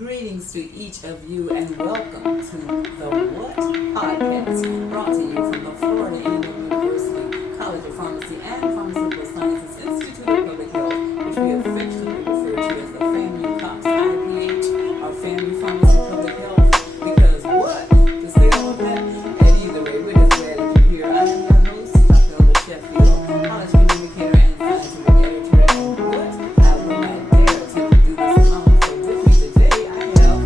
Greetings to each of you and welcome to the What podcast, brought to you from the Florida A&M University College of Pharmacy and Pharmaceutical Sciences Institute of Public Health, which we affectionately refer to as the FAMU COPS IPH or FAMU Pharmacy Public Health. Because what? To say all of that? And either way, we're just glad that you're here. I am your host, Dr. Sheffield, college communicator and scientific editor. And what? I will not dare attempt to do this alone. So with me today, I have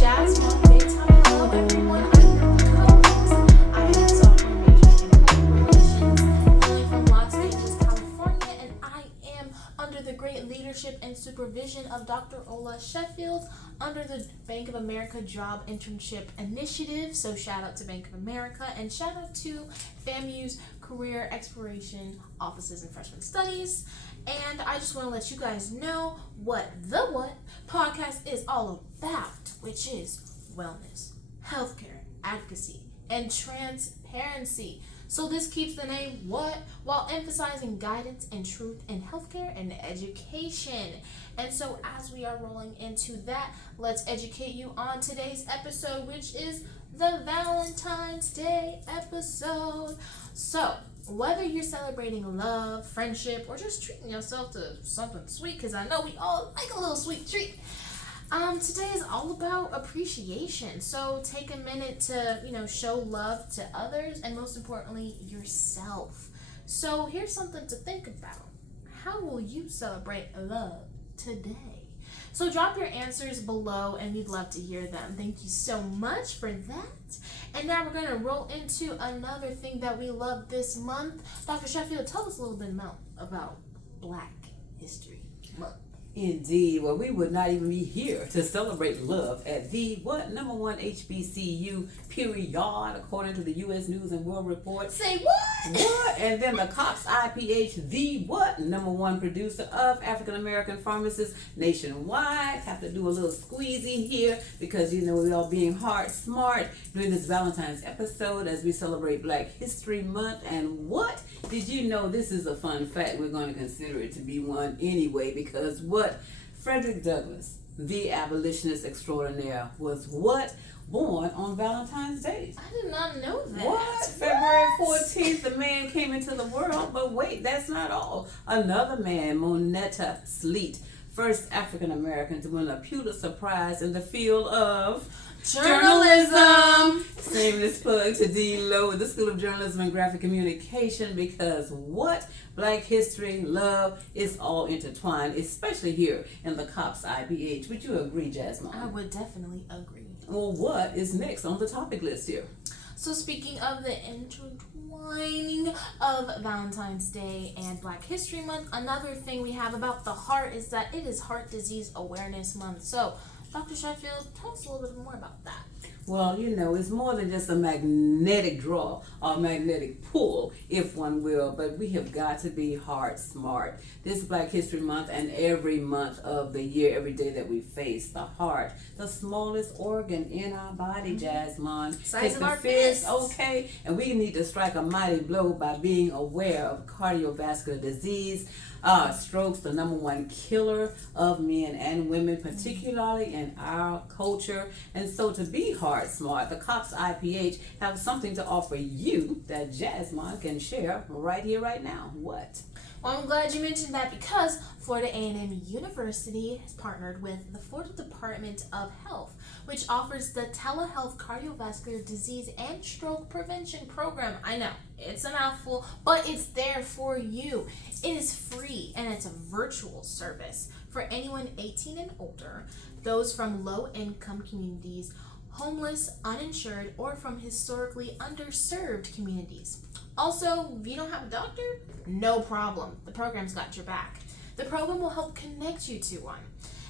Jazmon, Baytop. Hello everyone, I'm your co-host. I am a sophomore major in public relations, hailing from Los Angeles, California, and I am under the great leadership and supervision of Dr. W.H.A.T. Sheffield under the Bank of America Job Internship Initiative. So shout out to Bank of America and shout out to FAMU's Career Exploration Offices and Freshman Studies. And I just want to let you guys know what the What podcast is all about, which is wellness, healthcare, advocacy, and transparency. So this keeps the name What while emphasizing guidance and truth in healthcare and education. And so as we are rolling into that, let's educate you on today's episode, which is the Valentine's Day episode. So whether you're celebrating love, friendship, or just treating yourself to something sweet, because I know we all like a little sweet treat, today is all about appreciation. So take a minute to, show love to others and most importantly, yourself. So here's something to think about. How will you celebrate love today? So drop your answers below and we'd love to hear them. Thank you so much for that. And now we're going to roll into another thing that we love this month. Dr. Sheffield, tell us a little bit about Black History Month. Indeed. Well, we would not even be here to celebrate love at the number one HBCU period, according to the U.S. News and World Report. Say what? What? And then the COPS IPH, the number one producer of African American pharmacists nationwide. Have to do a little squeezy here because we're all being heart smart during this Valentine's episode as we celebrate Black History Month. And what? Did you know this is a fun fact? We're going to consider it to be one anyway, because Frederick Douglass, the abolitionist extraordinaire, was born on Valentine's Day. I did not know that. What? February 14th, the man came into the world. But wait, that's not all. Another man, Moneta Sleet, first African American to win a Pulitzer Prize in the field of journalism. Shameless plug to Dean Lowe at the School of Journalism and Graphic Communication, because Black history, love is all intertwined, especially here in the COPS IPH. Would you agree, Jazmon? I would definitely agree. Well, what is next on the topic list here? So speaking of the intertwining of Valentine's Day and Black History Month, another thing we have about the heart is that it is Heart Disease Awareness Month. So Dr. Sheffield, tell us a little bit more about that. Well, it's more than just a magnetic draw or magnetic pull, if one will, but we have got to be heart smart. This Black History Month and every month of the year, every day that we face, the heart, the smallest organ in our body, Jazmon. Size of our fist, fist. okay? And we need to strike a mighty blow by being aware of cardiovascular disease. Strokes, the number one killer of men and women, particularly in our culture. And so to be heart smart, the COPS IPH have something to offer you that Jazmon can share right here, right now. What? Well, I'm glad you mentioned that because Florida A&M University has partnered with the Florida Department of Health, which offers the Telehealth Cardiovascular Disease and Stroke Prevention Program. I know, it's a mouthful, but it's there for you. It is free and it's a virtual service for anyone 18 and older, those from low-income communities, homeless, uninsured, or from historically underserved communities. Also, if you don't have a doctor, no problem. The program's got your back. The program will help connect you to one.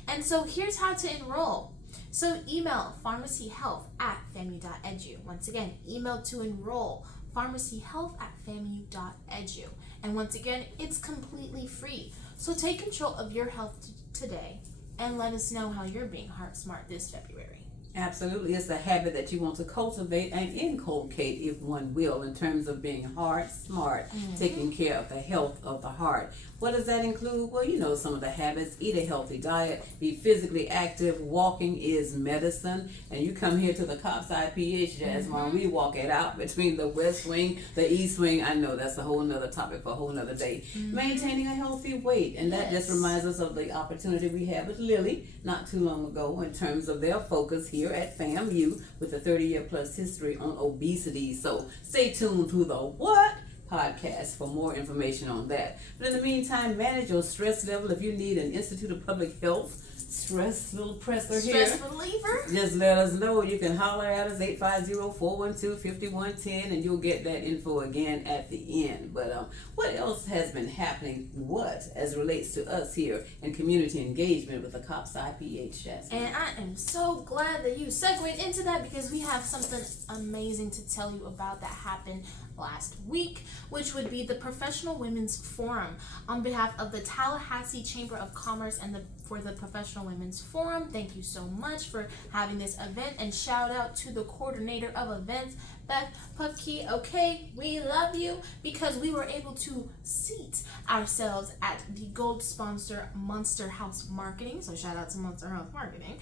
And so here's how to enroll. So email pharmacyhealth@famu.edu. Once again, email to enroll pharmacyhealth@famu.edu. And once again, it's completely free. So take control of your health today and let us know how you're being heart smart this February. Absolutely. It's a habit that you want to cultivate and inculcate, if one will, in terms of being heart smart, taking care of the health of the heart. What does that include? Well, you know some of the habits. Eat a healthy diet, be physically active. Walking is medicine. And you come here to the Copside PH, Jazmon, we walk it out between the west wing, the east wing. I know that's a whole nother topic for a whole nother day. Maintaining a healthy weight. And that just reminds us of the opportunity we had with Lily not too long ago in terms of their focus here at FAMU with a 30-year plus history on obesity. So stay tuned to the What podcast for more information on that. But in the meantime, manage your stress level. If you need an Institute of Public Health stress little presser here, Stress reliever. just let us know. You can holler at us 850-412-5110 and you'll get that info again at the end. But what else has been happening? What as relates to us here in community engagement with the Copside PH, Jazmon? And I am so glad that you segued into that because we have something amazing to tell you about that happened last week, which would be the Professional Women's Forum. On behalf of the Tallahassee Chamber of Commerce and for the Professional Women's Forum, thank you so much for having this event, and shout out to the coordinator of events, Beth Pupke. Okay, we love you because we were able to seat ourselves at the gold sponsor Monster House Marketing. So shout out to Monster House Marketing.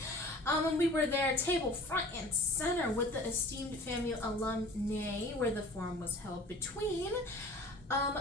And we were there table front and center with the esteemed FAMU alumni, where the forum was held between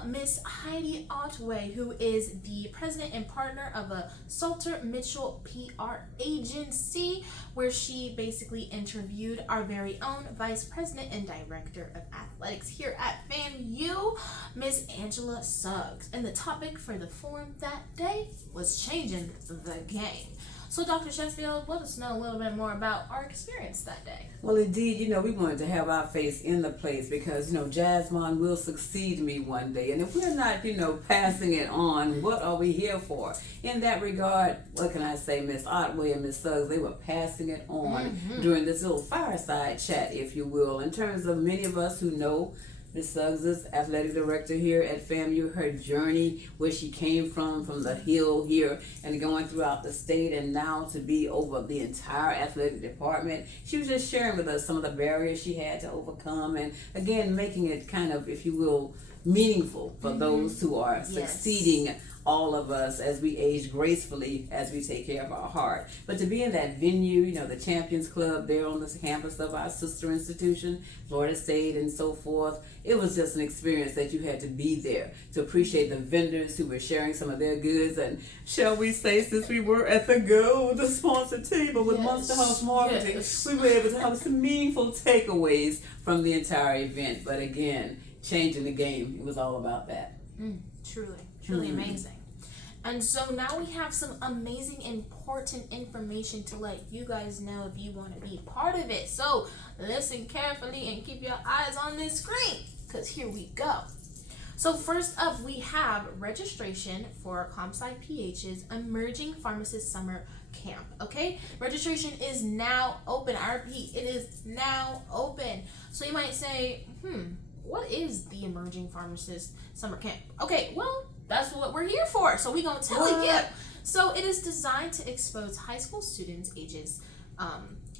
Miss Heidi Otway, who is the president and partner of a Salter Mitchell PR agency, where she basically interviewed our very own vice president and director of athletics here at FAMU, Miss Angela Suggs. And the topic for the forum that day was changing the game. So, Dr. Sheffield, let us know a little bit more about our experience that day. Well, indeed, we wanted to have our face in the place because, Jazmon will succeed me one day. And if we're not, passing it on, what are we here for? In that regard, what can I say, Miss Otway and Miss Suggs, they were passing it on during this little fireside chat, if you will, in terms of many of us who know Ms. Suggs is athletic director here at FAMU, her journey, where she came from the Hill here and going throughout the state, and now to be over the entire athletic department. She was just sharing with us some of the barriers she had to overcome, and again, making it kind of, if you will, meaningful for those who are succeeding all of us as we age gracefully, as we take care of our heart. But to be in that venue, the Champions Club there on the campus of our sister institution, Florida State and so forth, it was just an experience that you had to be there to appreciate the vendors who were sharing some of their goods. And shall we say, since we were at the gold sponsor table with Monster House Marketing, we were able to have some meaningful takeaways from the entire event. But again, changing the game, it was all about that. Truly amazing. And so now we have some amazing, important information to let you guys know if you want to be part of it. So listen carefully and keep your eyes on this screen, because here we go. So first up, we have registration for Copside PH's Emerging Pharmacist Summer Camp. Okay, registration is now open. I repeat, it is now open. So you might say, what is the Emerging Pharmacist Summer Camp? Okay, well, that's what we're here for, so we're going to tell you. So it is designed to expose high school students ages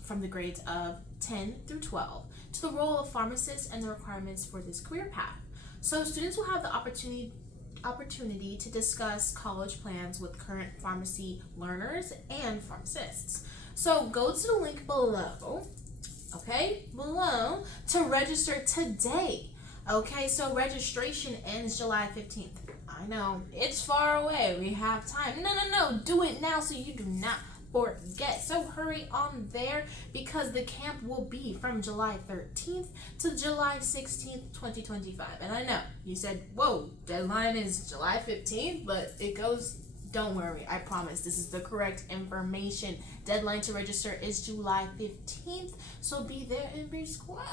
from the grades of 10 through 12 to the role of pharmacists and the requirements for this career path. So students will have the opportunity to discuss college plans with current pharmacy learners and pharmacists. So go to the link below, to register today. Okay, so registration ends July 15th. I know, it's far away. We have time. No. Do it now so you do not forget. So hurry on there, because the camp will be from July 13th to July 16th, 2025. And I know, you said, whoa, deadline is July 15th, but it goes, don't worry, I promise this is the correct information. Deadline to register is July 15th, so be there and be square.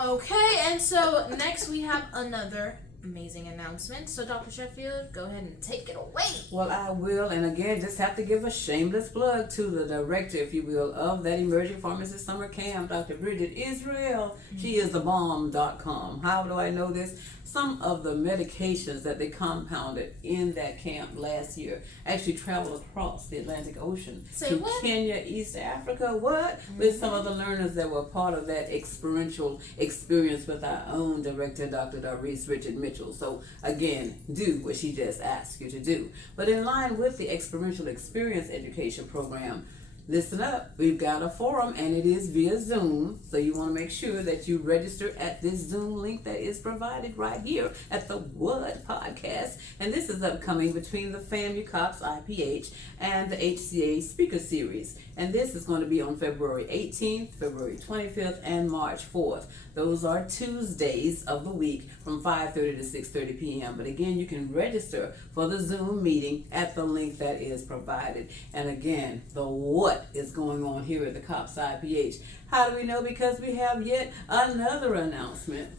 Okay, and so next we have another amazing announcement. So, Dr. Sheffield, go ahead and take it away. Well, I will, and again, just have to give a shameless plug to the director, if you will, of that Emerging Pharmacist Summer Camp, Dr. Bridget Israel. She is thebomb.com. How do I know this? Some of the medications that they compounded in that camp last year actually traveled across the Atlantic Ocean to Kenya, East Africa. With some of the learners that were part of that experiential experience with our own director, Dr. Doris Richard Mitchell. So again, do what she just asked you to do. But in line with the experiential experience education program, listen up, we've got a forum and it is via Zoom, so you want to make sure that you register at this Zoom link that is provided right here at the What Podcast. And this is upcoming between the FAMU COPS IPH and the HCA Speaker Series. And this is going to be on February 18th, February 25th, and March 4th. Those are Tuesdays of the week from 5:30 to 6:30 p.m. But again, you can register for the Zoom meeting at the link that is provided. And again, the what is going on here at the COPS IPH. How do we know? Because we have yet another announcement.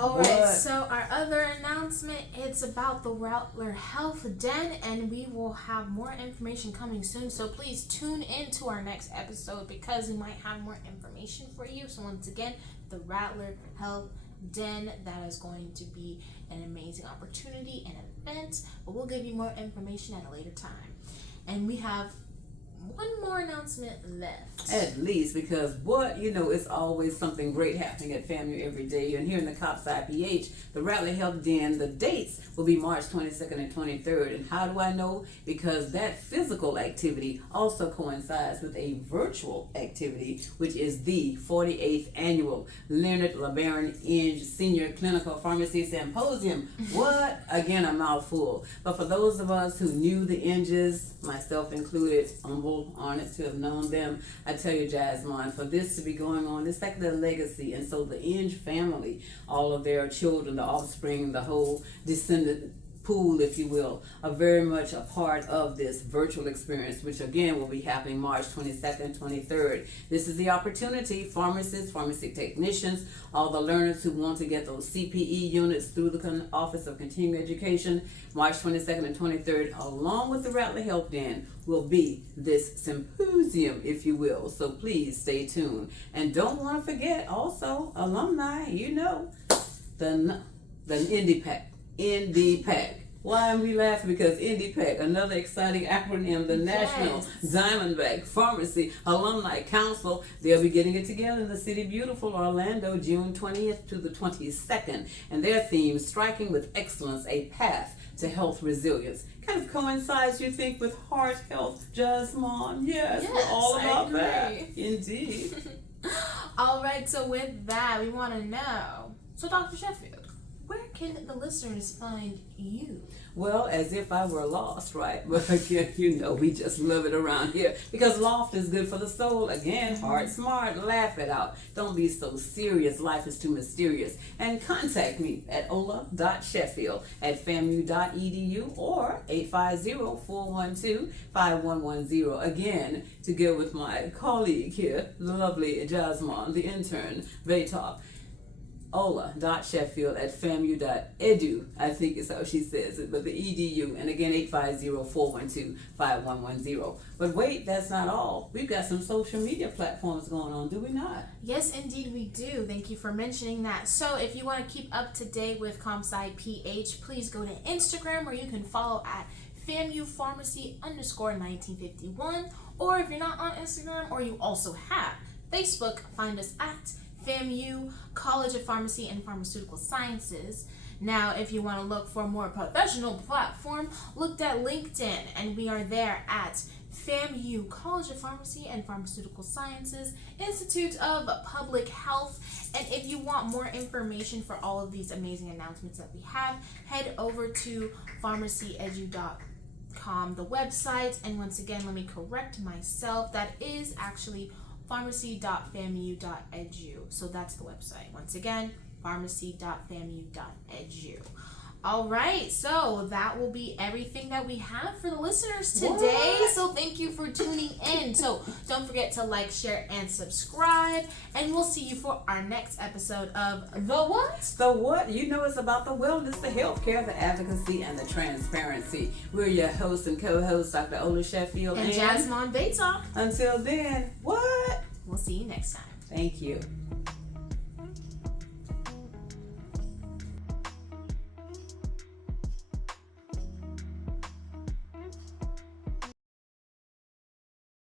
All right, so our other announcement, it's about the Rattler Health Den, and we will have more information coming soon. So please tune in to our next episode because we might have more information for you. So once again, the Rattler Health Den, that is going to be an amazing opportunity and event, but we'll give you more information at a later time. And we have one more announcement left. At least, because it's always something great happening at FAMU every day. And here in the COPS IPH, the Rattler Health Den, the dates will be March 22nd and 23rd. And how do I know? Because that physical activity also coincides with a virtual activity, which is the 48th Annual Leonard LeBaron Inge Senior Clinical Pharmacy Symposium. Again, a mouthful. But for those of us who knew the Inges, myself included, honored to have known them, I tell you, Jazmon, for this to be going on, it's like their legacy. And so the Inge family, all of their children, the offspring, the whole descendant pool, if you will, are very much a part of this virtual experience, which again will be happening March 22nd, 23rd. This is the opportunity, pharmacists, pharmacy technicians, all the learners who want to get those CPE units through the Office of Continuing Education, March 22nd and 23rd, along with the Rattler Health Den, will be this symposium, if you will. So please stay tuned. And don't want to forget also, alumni, the NDPAC. Why am we laughing? Because NDPAC, another exciting acronym, the National Diamondback Pharmacy Alumni Council, they'll be getting it together in the city beautiful Orlando, June 20th to the 22nd. And their theme, Striking with Excellence, a Path to Health Resilience. Kind of coincides, you think, with heart health, Jazmon? Yes, we're all about that. Indeed. All right, so with that, we want to know, so Dr. Sheffield, where can the listeners find you? Well, as if I were lost, right? But again, we just love it around here because loft is good for the soul. Again, heart smart, laugh it out. Don't be so serious. Life is too mysterious. And contact me at ola.sheffield@famu.edu or 850-412-5110. Again, to go with my colleague here, the lovely Jazmon, the intern, Baytop. ola.sheffield@famu.edu, I think is how she says it, but the edu, and again 850-412-5110. But wait, that's not all. We've got some social media platforms going on, do we not? Yes, indeed we do. Thank you for mentioning that. So if you want to keep up to date with CompSciPH, please go to Instagram, where you can follow at FAMU Pharmacy _1951, or if you're not on Instagram, or you also have Facebook, find us at FAMU College of Pharmacy and Pharmaceutical Sciences. Now, if you want to look for a more professional platform, look at LinkedIn, and we are there at FAMU College of Pharmacy and Pharmaceutical Sciences, Institute of Public Health. And if you want more information for all of these amazing announcements that we have, head over to pharmacyedu.com, the website. And once again, let me correct myself, that is actually pharmacy.famu.edu. So that's the website. Once again, pharmacy.famu.edu. All right, so that will be everything that we have for the listeners today. What? So thank you for tuning in. So don't forget to like, share, and subscribe. And we'll see you for our next episode of The What? The what? You know it's about the wellness, the healthcare, the advocacy, and the transparency. We're your hosts and co-hosts, Dr. Ola Sheffield And Jazmon Baytop. Until then, what? We'll see you next time. Thank you.